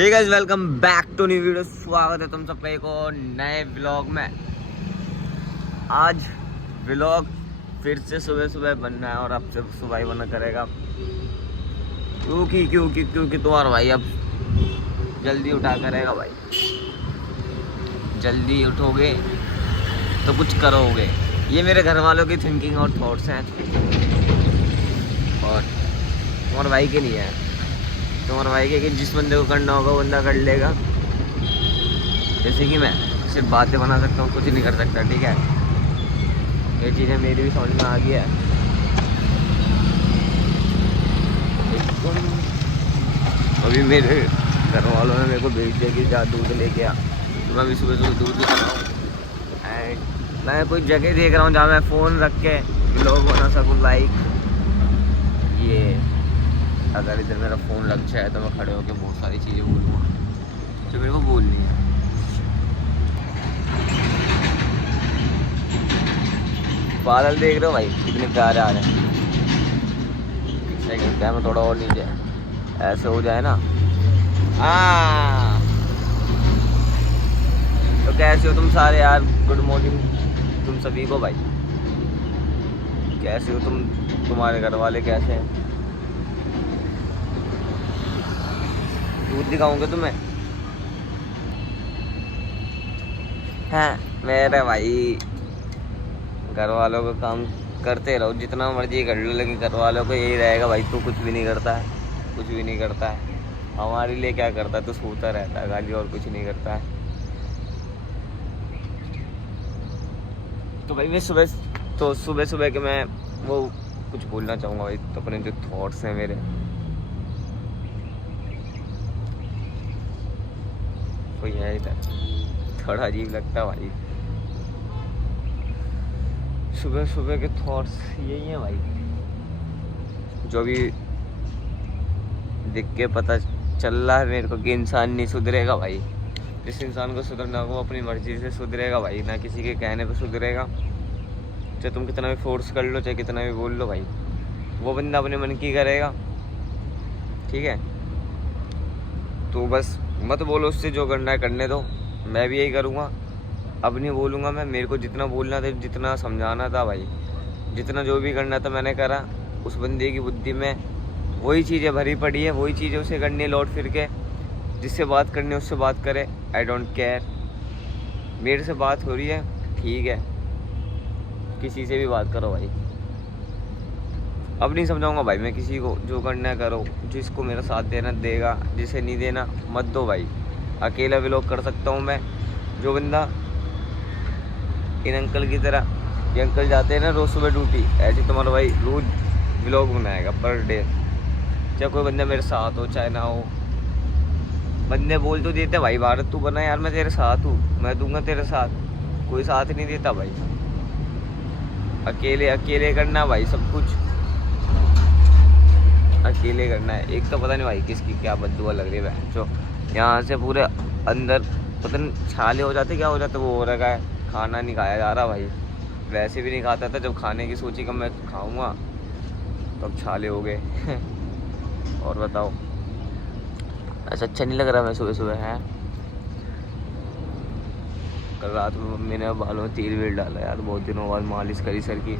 Hey guys, welcome back to new video. स्वागत है तुम सबका एक और नए व्लॉग में। आज व्लॉग फिर से सुबह सुबह बनना है और अब से सुबह ही बना करेगा क्योंकि तुम्हारा भाई अब जल्दी उठा करेगा। भाई जल्दी उठोगे तो कुछ करोगे। ये मेरे घर वालों की थिंकिंग और थॉट्स हैं और तुम्हारे भाई के लिए है। तुम्हारे भाई के कि जिस बंदे को करना होगा वो बंदा कर लेगा। जैसे कि मैं सिर्फ बातें बना सकता हूँ, कुछ नहीं कर सकता। ठीक है, ये चीज़ें मेरी भी समझ में आ गई है। अभी मेरे घर वालों ने मेरे को भेज दिया कि जा दूध लेके आ, तो मैं अभी सुबह सुबह दूध लेकर आऊँ। एंड मैं कोई जगह देख रहा हूँ जहाँ मैं फ़ोन रख के व्लॉग बना सकूँ। लाइक ये अगर इधर मेरा फ़ोन लग जाए तो मैं खड़े होकर बहुत सारी चीज़ें बोलूँगा जो मेरे को बोलनी है। बादल देख रहे हो भाई कितने प्यारे आ रहे हैं। एक सेकंड, क्या मैं थोड़ा और नीचे ऐसे हो जाए ना। हाँ, तो कैसे हो तुम सारे यार? गुड मॉर्निंग तुम सभी को। भाई कैसे हो तुम? तुम्हारे घर वाले कैसे हैं? दूध दिखाऊंगे तुम्हें? हैं मेरे भाई, घर वालों का काम करते रहो जितना मर्जी कर लो, लेकिन घर वालों को यही रहेगा भाई तू कुछ भी नहीं करता है, कुछ भी नहीं करता है। हमारे लिए क्या करता है? तो सोता रहता है खाली और कुछ नहीं करता है। तो भाई मैं सुबह सुबह के मैं वो कुछ बोलना चाहूँगा भाई। तो अपने जो थॉट्स हैं मेरे, कोई है इधर, थोड़ा अजीब लगता है भाई। सुबह सुबह के थॉट्स यही हैं भाई, जो भी देख के पता चल रहा है मेरे को कि इंसान नहीं सुधरेगा भाई। जिस इंसान को सुधरना हो वो अपनी मर्जी से सुधरेगा भाई, ना किसी के कहने पे सुधरेगा। चाहे तुम कितना भी फोर्स कर लो, चाहे कितना भी बोल लो भाई, वो बंदा अपने मन की करेगा। ठीक है, तो बस मत बोलो उससे, जो करना है करने दो। मैं भी यही करूँगा, अब नहीं बोलूँगा मैं। मेरे को जितना बोलना था, जितना समझाना था भाई, जितना जो भी करना था मैंने करा। उस बंदे की बुद्धि में वही चीज़ें भरी पड़ी है, वही चीज़ें उसे करनी है लौट फिर के। जिससे बात करनी है उससे बात करे, आई डोंट केयर। मेरे से बात हो रही है, ठीक है, किसी से भी बात करो भाई। अब नहीं समझाऊंगा भाई मैं किसी को, जो करना है करो। जिसको मेरा साथ देना देगा, जिसे नहीं देना मत दो भाई। अकेला व्लॉग कर सकता हूँ मैं। जो बंदा इन अंकल की तरह, ये अंकल जाते हैं ना रोज़ सुबह ड्यूटी, ऐसे तुम्हारा भाई रोज़ व्लॉग बनाएगा पर डे। चाहे कोई बंदा मेरे साथ हो चाहे ना हो, बंदे बोल तो देते भाई भारत तू बना यार, मैं तेरे साथ हूँ, मैं दूंगा तेरे साथ। कोई साथ नहीं देता भाई, अकेले अकेले करना भाई सब कुछ, अकेले करना है। एक तो पता नहीं भाई किसकी क्या बद्दुआ लग रही है जो यहाँ से पूरे अंदर पता नहीं छाले हो जाते, क्या हो जाता वो हो रखा है। खाना नहीं खाया जा रहा भाई, वैसे भी नहीं खाता था। जब खाने की सोची कि मैं खाऊंगा तब तो छाले हो गए। और बताओ, ऐसा अच्छा नहीं लग रहा मैं सुबह सुबह है। कल रात में मम्मी ने बालों में तेल वेल डाला यार, बहुत दिनों बाद मालिश करी सर की।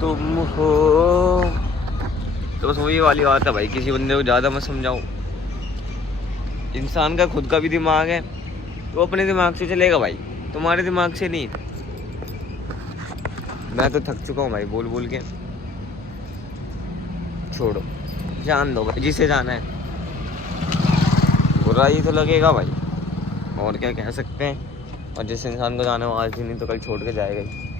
तुम हो तो बस वही वाली बात है भाई, किसी बंदे को ज़्यादा मत समझाओ। इंसान का खुद का भी दिमाग है, वो अपने दिमाग से चलेगा भाई, तुम्हारे दिमाग से नहीं। मैं तो थक चुका हूँ भाई बोल बोल के। छोड़ो, जान दो भाई, जिसे जाना है। बुरा ही तो लगेगा भाई, और क्या कह सकते हैं। और जिस इंसान को जाना हो आज ही नहीं तो कल छोड़ के जाएगा ही।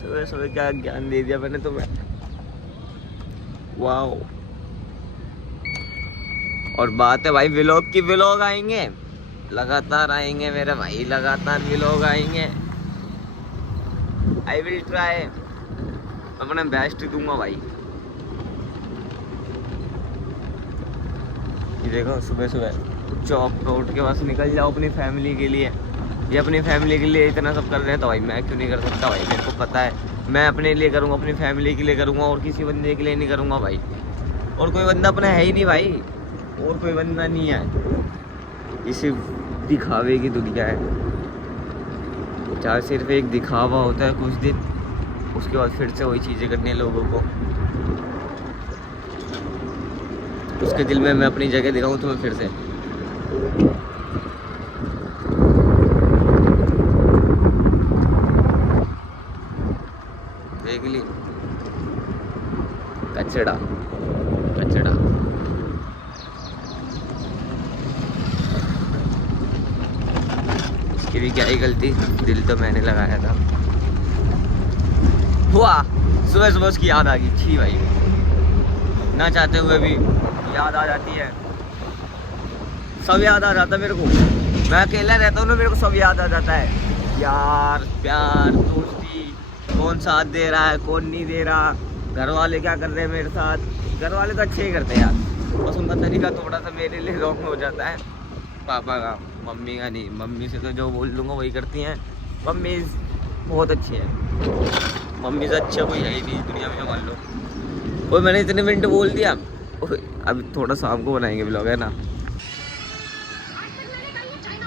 सुबह सुबह क्या ज्ञान दे दिया मैंने तुम्हें, वाह। और बात है भाई व्लॉग की, व्लॉग आएंगे लगातार, आएंगे मेरे भाई, लगातार व्लॉग आएंगे। आई विल ट्राई, अपना बेस्ट दूंगा भाई। ये देखो सुबह सुबह जॉब पे उठ के बस निकल जाओ अपनी फैमिली के लिए, ये अपनी फैमिली के लिए इतना सब कर रहे हैं तो भाई मैं क्यों नहीं कर सकता भाई। मेरे को पता है मैं अपने लिए करूँगा, अपनी फैमिली के लिए करूँगा, और किसी बंदे के लिए नहीं करूँगा भाई। और कोई बंदा अपना है ही नहीं भाई, और कोई बंदा नहीं है। इसे दिखावे की दुनिया है, चाहे सिर्फ एक दिखावा होता है कुछ दिन, उसके बाद फिर से वही चीज़ें करनी है लोगों को। उसके दिल में मैं अपनी जगह दिखाऊँ तुम्हें फिर से। देख ली कचड़ा कचड़ा। इसकी भी क्या ही गलती, दिल तो मैंने लगाया था। हुआ सुबह सुबह उसकी याद आ गई थी भाई, ना चाहते हुए भी याद आ जाती है। सब याद आ जाता है मेरे को, मैं अकेला रहता हूँ ना, मेरे को सब याद आ जाता है। यार प्यार दोस्ती, कौन साथ दे रहा है कौन नहीं दे रहा, घर वाले क्या कर रहे हैं मेरे साथ। घर वाले तो अच्छे ही करते हैं यार, बस उनका तरीका थोड़ा सा मेरे लिए रॉन्ग हो जाता है। पापा का, मम्मी का नहीं। मम्मी से तो जो बोल दूँगा वही करती हैं। मम्मी बहुत अच्छी है, मम्मी से अच्छा कोई है ही नहीं दुनिया में मान लो। और मैंने इतने मिनट बोल दिया, अब थोड़ा शाम को बनाएंगे ब्लॉग है ना।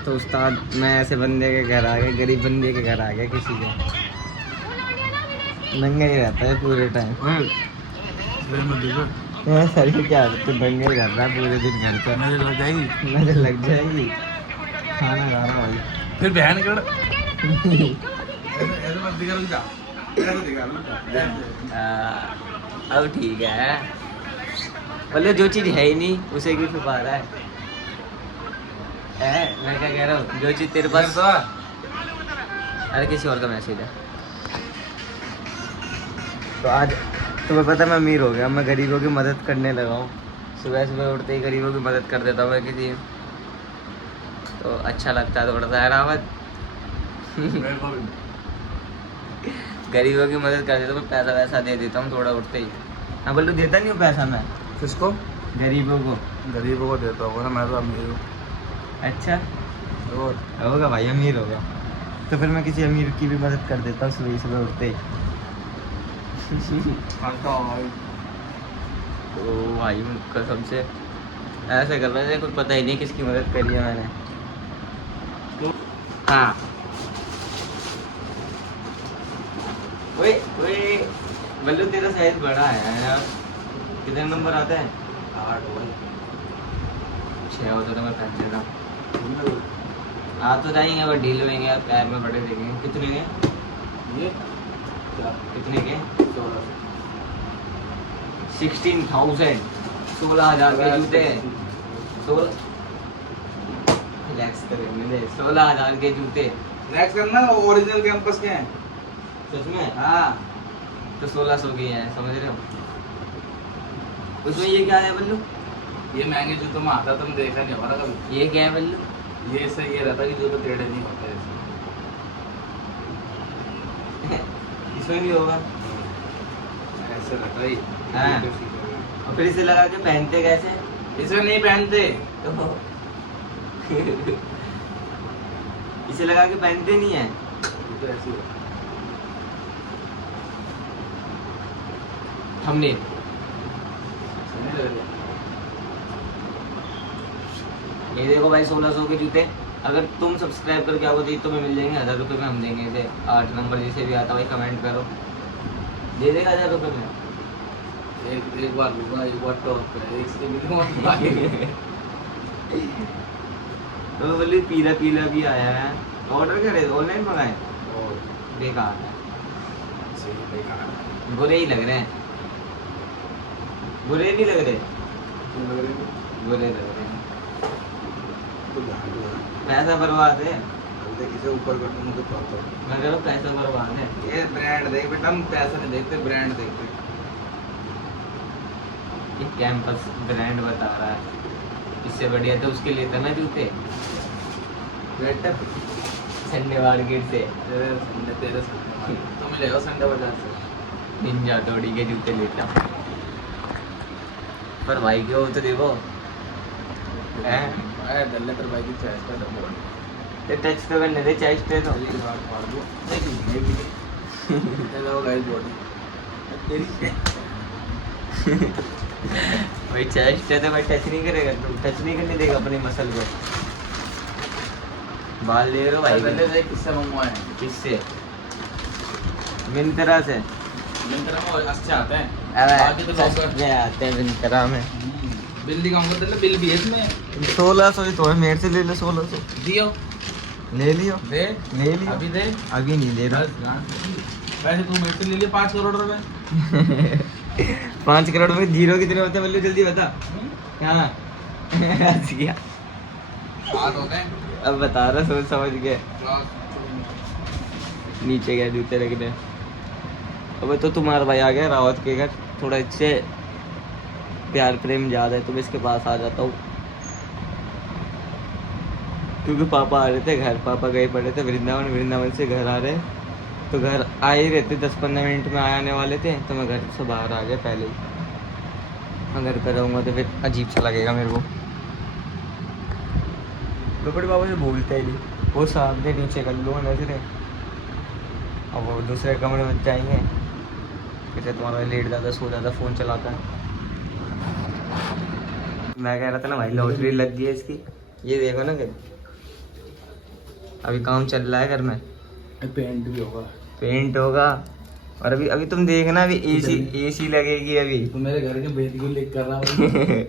तो उस्ताद मैं ऐसे बंदे के घर आ गया, गरीब बंदे के घर आ गया, किसी के नंगा ही रहता है पूरे टाइम। सर क्या तू नंगा ही रहता है पूरे दिन घर पर। नजर लग जाएगी, नजर लग जाएगी। खाना खा रहा भाई फिर बहन कर अब ठीक है, मतलब जो चीज़ है ही नहीं उसे क्यों छुपा रहा है। मैं क्या कह रहा हूँ, जो चीज़ तेरे पास। अरे किसी और का मैसेज है। तो आज तुम्हें पता मैं अमीर हो गया, मैं गरीबों की मदद करने लगा हूँ। सुबह सुबह उठते ही गरीबों की मदद कर देता हूँ मैं किसी, तो अच्छा लगता है थोड़ा सा रावत। गरीबों की मदद कर देता हूँ, पैसा वैसा दे देता हूँ थोड़ा उठते ही। हाँ बोलो देता नहीं हूँ पैसा मैं। किसको? गरीबों को। गरीबों को देता हूँ ना, मैं तो अमीर हूँ। अच्छा होगा भाई, अमीर होगा तो फिर मैं किसी अमीर की भी मदद कर देता हूँ सुबह सुबह उठते ही। तो भाई कसम से ऐसे कर रहे थे, कुछ पता ही नहीं किसकी मदद करी है मैंने। हाँ ओए बल्लू तेरा साइज बड़ा है यार, कितने नंबर आता है? 8 6 होता तो मैं पहन लेता। आ तो जाएंगे बट ढील होंगे और पैर में बड़े देखेंगे। कितने के ये कितने के? 16,000 16,000 के जूते। 16,000 के जूते नेक्स्ट करना ओरिजिनल कैंपस के हैं सच में। हाँ तो 1600 के हैं, समझ रहे हो। उसमें ये क्या है बल्लू? ये महंगे जूतों में आता, तुम देखा नहीं हमारा कभी। ये क्या है बल्लू? ये सही ये रहता कि जूते टेढ़े नहीं होते इसमें भी होगा ऐसे रहता ही। हाँ। और फिर इसे लगा के पहनते कैसे? इसे नहीं पहनते तो इसे लगा के पहनते नहीं है तो ऐसे ही हमने। ये देखो भाई 1600 के जूते, अगर तुम सब्सक्राइब करके आओगे तो ये तुम्हें मिल जाएंगे 1000 रुपये में। हम देंगे इसे 8 नंबर जिसे भी आता भाई कमेंट करो, दे देगा 1000 रुपये में। एक बार लूंगा, एक बार टॉप पे इसके भी लूंगा। तो बोले पीला पीला भी आया है, ऑर्डर करे ऑनलाइन मंगाए। बेकार है, बुरे ही लग रहे हैं। बुरे नहीं लग रहे, बुरे लग रहे हैं। पैसा बर्बाद है, किसे ऊपर कर दूं तो प्रॉपर मैं कह रहा हूँ पैसा बर्बाद है। ये ब्रांड देख बेटा, हम पैसा नहीं देखते, ब्रांड देखते। ये कैंपस ब्रांड बता रहा है, इससे बढ़िया तो उसके लिए था ना जूते बेटा संडे मार्केट से। तेरे तो मिलेगा संडे बाजार से। निंजा तोड़ी के जूते लेता पर भाई क्यों तो देखो डल्ले पर भाई की चॉइस का डब्बा ये टच तो करने दे चेस्ट है तो चलिए बात मार दो नहीं भी हेलो गाइस बॉडी तेरी भाई चेस्ट है तो भाई टच नहीं करेगा, तुम टच नहीं करने देगा अपनी मसल को। बाल ले रहे हो भाई पहले से किससे मंगवाए हैं? किससे? मिंत्रा से। मिंत्रा में अच्छे आते हैं अरे बाकी तो लोग ये आते हैं मिंत्रा में। बिल दिखाऊंगा तेरे बिल भी है इसमें 1600 ही तो है, मेरे से ले लो 1600। दियो ले लियो दे ले लियो अभी दे अभी नहीं ले रहा। बस वैसे तू मेरे से ले लिए 5 करोड़ रुपए 5 करोड़ में जीरो कितने होते हैं बल्लू जल्दी बता। हाँ हंस गया। बात होते हैं अब बता रहा सोच समझ के। नीचे गया जूते रखने। अब तो तुम्हारा भाई आ गया रावत के घर, थोड़ा इससे प्यार प्रेम ज़्यादा है तो मैं इसके पास आ जाता हूँ, क्योंकि पापा आ रहे थे घर, पापा गए पड़े थे वृंदावन, वृंदावन से घर आ रहे तो घर आ ही रहते 10-15 मिनट में आने वाले थे, तो मैं घर से बाहर आ गया पहले ही। मैं घर पर रहूँगा तो फिर अजीब सा लगेगा मेरे को। बड़े बाबा से बोलते ही नहीं, वो सामने नीचे कर लो नजरे, अब वो दूसरे कमरे में जाएंगे, कैसे तुम्हारा लेट जाता सो जाता फ़ोन चलाता है। मैं कह रहा था ना भाई लॉटरी लग गई है इसकी, ये देखो ना कि अभी काम चल रहा है घर में, पेंट भी होगा पेंट होगा, और अभी अभी तुम देखना अभी एसी लगेगी अभी। तू मेरे घर के भेद को लिख कर रहा है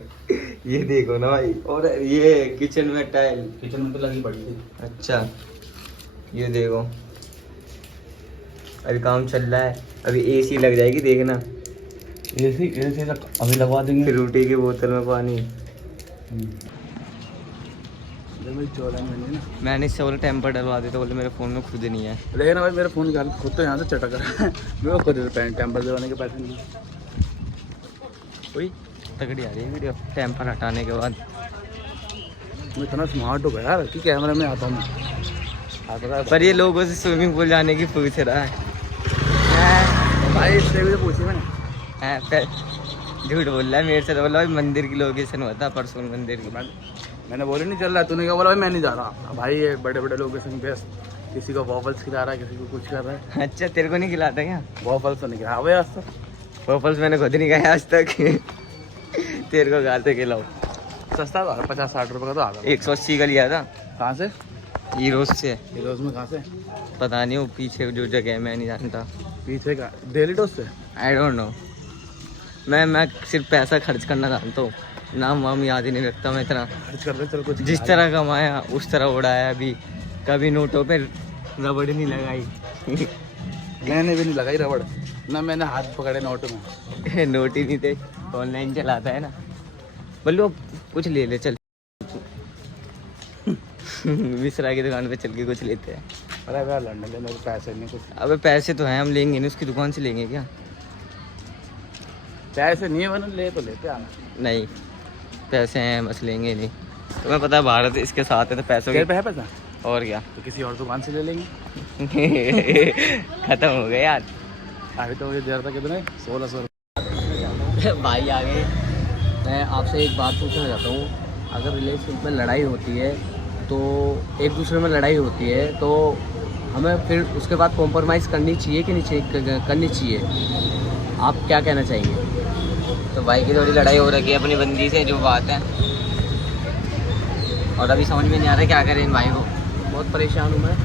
ये देखो ना भाई, और ये किचन में टाइल, किचन में तो लगी पड़ी थी। अच्छा ये देखो अभी काम चल रहा है, अभी एसी लग जाएगी देखना। एसी अभी लगवा देंगे। फिर रोटी की बोतल में पानी। मैंने इससे बोला टेम्पर डलवा दे, तो बोले मेरे फ़ोन में खुद नहीं है। लेकिन भाई मेरा फोन निकाल खुद तो यहाँ से चटक रहा है मेरे को खुद टेम्पर दिलवाने के पैसे नहीं। कोई तगड़ी आ रही है वीडियो टेम्पर हटाने के बाद। मैं इतना स्मार्ट हो गया यार कि कैमरे में आता हूँ मैं। पर ये लोगों से स्विमिंग पूल जाने की पूछ रहा है। भाई इससे भी तो पूछी मैंने। झूठ बोल रहा है मेरे से, तो बोला भाई मंदिर की लोकेशन बता, परसों मंदिर की। मैंने बोले नहीं चल रहा, तूने क्या बोला भाई मैं नहीं जा रहा। भाई ये बड़े बड़े लोकेशन पे किसी को वॉफल्स खिला रहा है, किसी को कुछ कर रहा है। अच्छा तेरे को नहीं खिलाता क्या? वॉफल्स तो नहीं खिला भाई आज तक। वॉफल्स मैंने खुद नहीं खाया आज तक। तेरे को खाते खिलाओ। सस्ता तो 50-60 रुपये का तो आ गया। 180 का लिया था। कहाँ से? हीरोज से। हीरोज में कहाँ से? पता नहीं, वो पीछे जो जगह है मैं नहीं जानता। पीछे का डेली टोस्ट से? I don't know. मैं सिर्फ पैसा खर्च करना जानता हूँ, नाम वाम याद ही नहीं रखता मैं इतना। खर्च कर दे चल कुछ। जिस तरह कमाया उस तरह उड़ाया, अभी कभी नोटों पे रबड़ नहीं लगाई। मैंने भी नहीं लगाई रबड़ ना, मैंने हाथ पकड़े नोट में। नोट ही नहीं थे, ऑनलाइन चलाता है ना। बोलो कुछ ले ले चल। मिश्रा की दुकान पे चल के कुछ लेते हैं। अरे यार लंदन ले, मेरे पैसे नहीं कुछ। अबे पैसे तो हैं, हम लेंगे नहीं, उसकी दुकान से लेंगे क्या? पैसे नहीं है वरना ले तो लेते आना। नहीं पैसे हैं बस लेंगे नहीं। तुम्हें पता है भारत इसके साथ है तो पैसों तेरे की पे है पैसा और क्या। तो किसी और दुकान से ले लेंगे। खत्म हो गए यार। अभी तो मुझे देर था कितने 1600 भाई आ गए। मैं आपसे एक बात पूछना चाहता हूँ, अगर रिलेशनशिप में लड़ाई होती है तो एक दूसरे में लड़ाई होती है तो हमें फिर उसके बाद कॉम्प्रोमाइज़ करनी चाहिए कि नहीं करनी चाहिए? आप क्या कहना चाहेंगे? तो भाई की थोड़ी लड़ाई हो रखी है अपनी बंदी से, जो बात है, और अभी समझ में नहीं आ रहा क्या करें इन भाई को। बहुत परेशान हूँ मैं,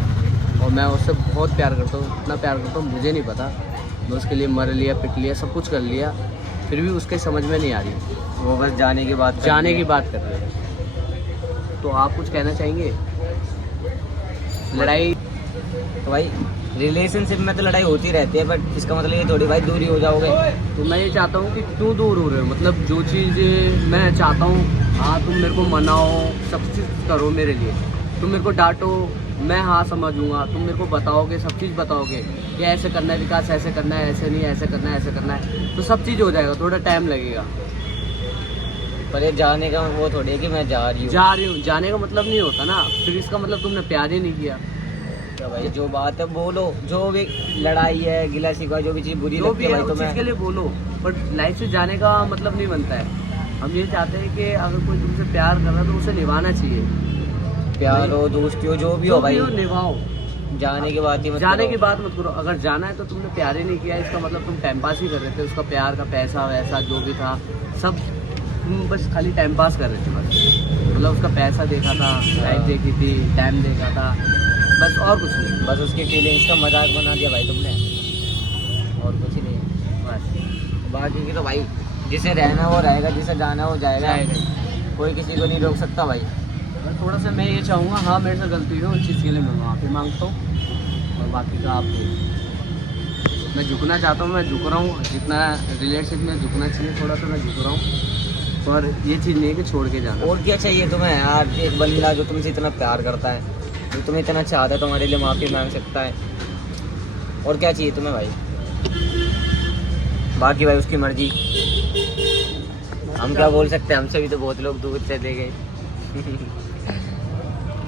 और मैं उससे बहुत प्यार करता हूँ, इतना प्यार करता हूँ मुझे नहीं पता। मैं उसके लिए मर लिया, पिट लिया, सब कुछ कर लिया, फिर भी उसके समझ में नहीं आ रही। वो बस जाने की बात कर रही है। तो आप कुछ कहना चाहेंगे? लड़ाई तो भाई रिलेशनशिप में तो लड़ाई होती रहती है, बट इसका मतलब ये थोड़ी भाई दूरी हो जाओगे। तो मैं ये चाहता हूँ कि क्यों दूर हो रहे हो, मतलब जो चीज़ मैं चाहता हूँ, हाँ तुम मेरे को मनाओ, सब चीज़ करो मेरे लिए, तुम मेरे को डांटो, मैं हाँ समझूंगा, तुम मेरे को बताओगे, सब चीज़ बताओगे कि ऐसे करना है विकास, ऐसे करना है, ऐसे नहीं, ऐसे करना है, ऐसे करना है, तो सब चीज़ हो जाएगा। थोड़ा टाइम लगेगा, पर ये जाने का वो थोड़ी है कि मैं जा रही हूँ। जाने का मतलब नहीं होता ना, फिर इसका मतलब तुमने प्यार ही नहीं किया। तो भाई जो बात है बोलो, जो भी लड़ाई है, गिला शिकवा, जो भी चीज़ बुरी लगती है भाई तो मैं के लिए बोलो, बट लाइफ से जाने का मतलब नहीं बनता है। हम ये चाहते हैं कि अगर कोई तुमसे प्यार कर रहा है तो उसे निभाना चाहिए। प्यार हो, दोस्ती हो, जो भी हो भाई, निभाओ। जाने के बाद ही मत जाने करो। की बात मत करो। अगर जाना है तो तुमने प्यार ही नहीं किया, इसका मतलब तुम टाइम पास ही कर रहे थे। उसका प्यार का पैसा वैसा जो भी था सब तुम बस खाली टाइम पास कर रहे थे बस। मतलब उसका पैसा देखा था, लाइफ देखी थी, टाइम देखा था, बस और कुछ नहीं। बस उसकी फीलिंग्स का मजाक बना दिया भाई तुमने, और कुछ नहीं। बस बाकी की तो भाई जिसे रहना वो रहेगा, जिसे जाना वो जाएगा, जाएगा ही। कोई किसी को नहीं रोक सकता भाई। बस थोड़ा सा मैं ये चाहूँगा, हाँ मेरे से गलती हुई उस चीज़ के लिए मैं माफ़ी मांगता हूँ, और बाकी का आप मैं झुकना चाहता हूँ, मैं झुक रहा हूँ। जितना रिलेशनशिप में झुकना चाहिए थोड़ा सा मैं झुक रहा हूँ, और ये चीज़ नहीं है कि छोड़ के जाना। और क्या चाहिए तुम्हें यार, एक बंदा जो तुमसे इतना प्यार करता है, जो तुम्हें इतना चाहता है, तुम्हारे लिए माफ़ी मांग सकता है, और क्या चाहिए तुम्हें भाई। बाकी भाई उसकी मर्जी, हम क्या बोल सकते हैं, हमसे भी तो बहुत लोग दूर चले गए।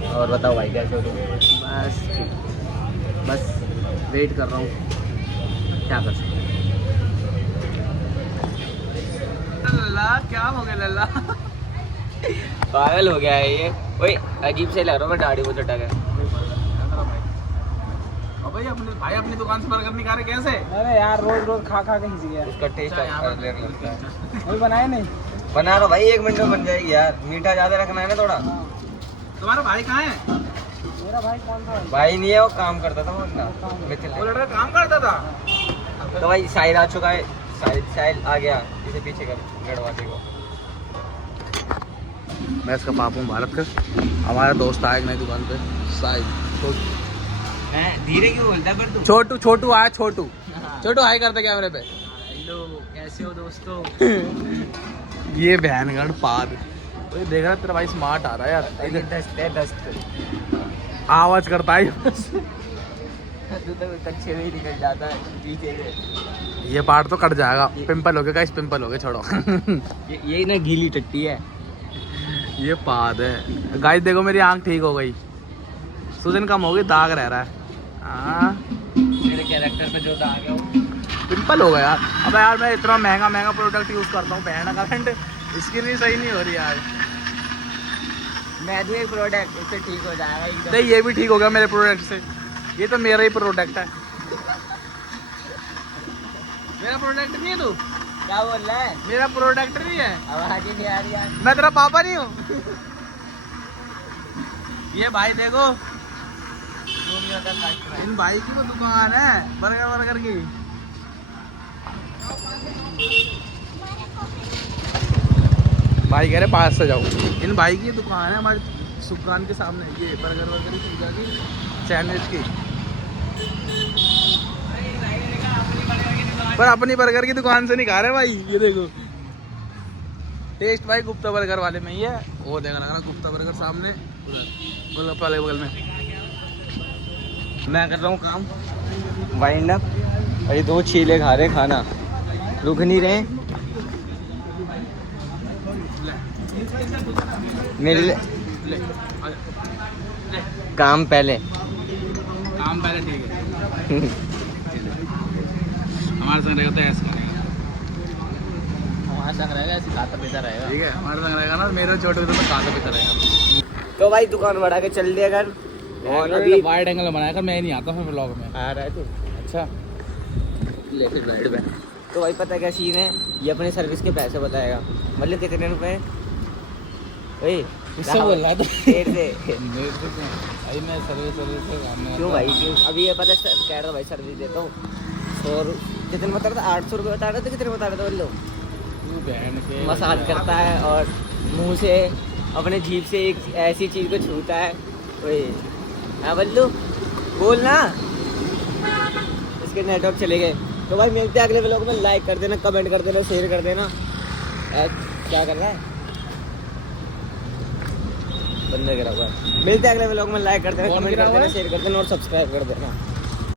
और बताओ भाई कैसे हो तुम? बस ठीक, बस वेट कर रहा हूँ, क्या कर सकते हैं। लल्ला क्या हो गया लल्ला? पागल हो गया है ये, ओए अजीब से लग रहा है, दाढ़ी वो चटा गया। भाई अपनी दुकान से बर्गर नहीं खा रहे कैसे? अरे यार रोज रोज खा खा के खिंच गया। इसका टेस्ट अलग लगता है। अभी बनाया नहीं। बना रहा भाई, 1 मिनट में बन जाएगी यार, मीठा ज़्यादा रखना है ना थोड़ा। तुम्हारा भाई कहाँ है? मेरा भाई कौन था? भाई नहीं है, वो काम करता था वो ना मिथिल। वो लड़का काम करता था। तो भाई साहिल आ चुका है, साहिल आ गया, इसे पीछे कर गड़वा देगा। मैं इसका पापा हूँ भारत का। हमारा दोस्त आया नई दुकान पे, साहिल। धीरे क्यों बोलता है पर तू? छोटू आया, छोटू हाई करते कैमरे पे। हेलो कैसे हो दोस्तों? ये बहनगढ़ पाद। ये देख रहा तेरा भाई स्मार्ट आ रहा है यार। ये दस्त है, दस्त। आवाज करता है तू तो कच्चे में ही निकल जाता है पीछे से। ये पार्ट तो कट जाएगा। पिंपल हो गया गाइस, पिंपल हो गया, छोड़ो। ये ना गीली टट्टी है। ये पाद है गाइस, देखो मेरी आंख ठीक हो गई, सूजन कम हो गई, दाग रह रहा है। हाँ मेरे कैरेक्टर पे जो दाग है वो पिंपल हो गया यार। अब यार मैं इतना महंगा प्रोडक्ट यूज करता हूँ, पहना करंट स्किन भी सही नहीं हो रही यार। मैं दूँ एक प्रोडक्ट, इससे ठीक हो जाएगा एकदम। नहीं ये भी ठीक हो गया मेरे प्रोडक्ट से, ये तो मेरा ही प्रोडक्ट है। मेरा प्रोडक्ट नहीं है तू? क्या बोल रहा है? मेरा प्रोडक्ट नहीं है, आवाज ही नहीं आ रही यार। मैं तेरा पापा नहीं हूँ। ये भाई देखो, इन भाई की वो दुकान है बर्गर की। भाई कह रहे पास से जाओ। इन भाई की दुकान है हमारे सुप्रान के सामने, ये बर्गर की पिज्जा की सैंडविच की। पर अपनी बर्गर की दुकान से नहीं खा रहे भाई, ये देखो टेस्ट भाई गुप्ता बर्गर वाले में ही है। वो देखा लगा गुप्ता बर्गर सामने उधर गोलगप्पे वाले बगल में। मैं कर रहा हूँ काम वाइंड अप, और ये 2 चीले खा रहे खाना, रुक नहीं रहे मेरे लिए। काम पहले, काम पहले ठीक है। हमारे संग रहेगा तो ऐसा करेगा, हमारा संग रहेगा, ऐसे खाता पीता रहेगा। ठीक है। हमारे संग रहेगा ना, मेरे छोटे तो खाता पीता रहेगा। तो भाई दुकान बढ़ा के चल दिया घर। और अभी वाइड एंगल बनाया कर, मैं नहीं आता फिर व्लॉग में। आ रहा है तू? अच्छा लेफ्ट राइट में। तो भाई पता क्या सीन है, ये अपने सर्विस के पैसे बताएगा, मतलब कितने रुपए। ओए किससे बोल रहा था? देर से भाई मैं सर्विस से काम में क्यों भाई क्यों? अभी ये पता कह रहा था भाई सर्विस देता हूँ, और कितने बता रहा था, 800 रुपये बता रहा था, कितने बता रहा था बोलो। बहन के मसाज करता है और मुंह से अपने जीभ से एक ऐसी चीज़ को छूता है। ओए हाँ बल्लू बोल ना। इसके नेटवर्क चले गए। तो भाई मिलते हैं अगले व्लॉग में, लाइक कर देना, कमेंट कर देना, शेयर कर देना। क्या कर रहा है बंदे करा हुआ है। मिलते हैं अगले व्लॉग में, लाइक कर देना, कमेंट कर देना, शेयर कर देना और सब्सक्राइब कर देना।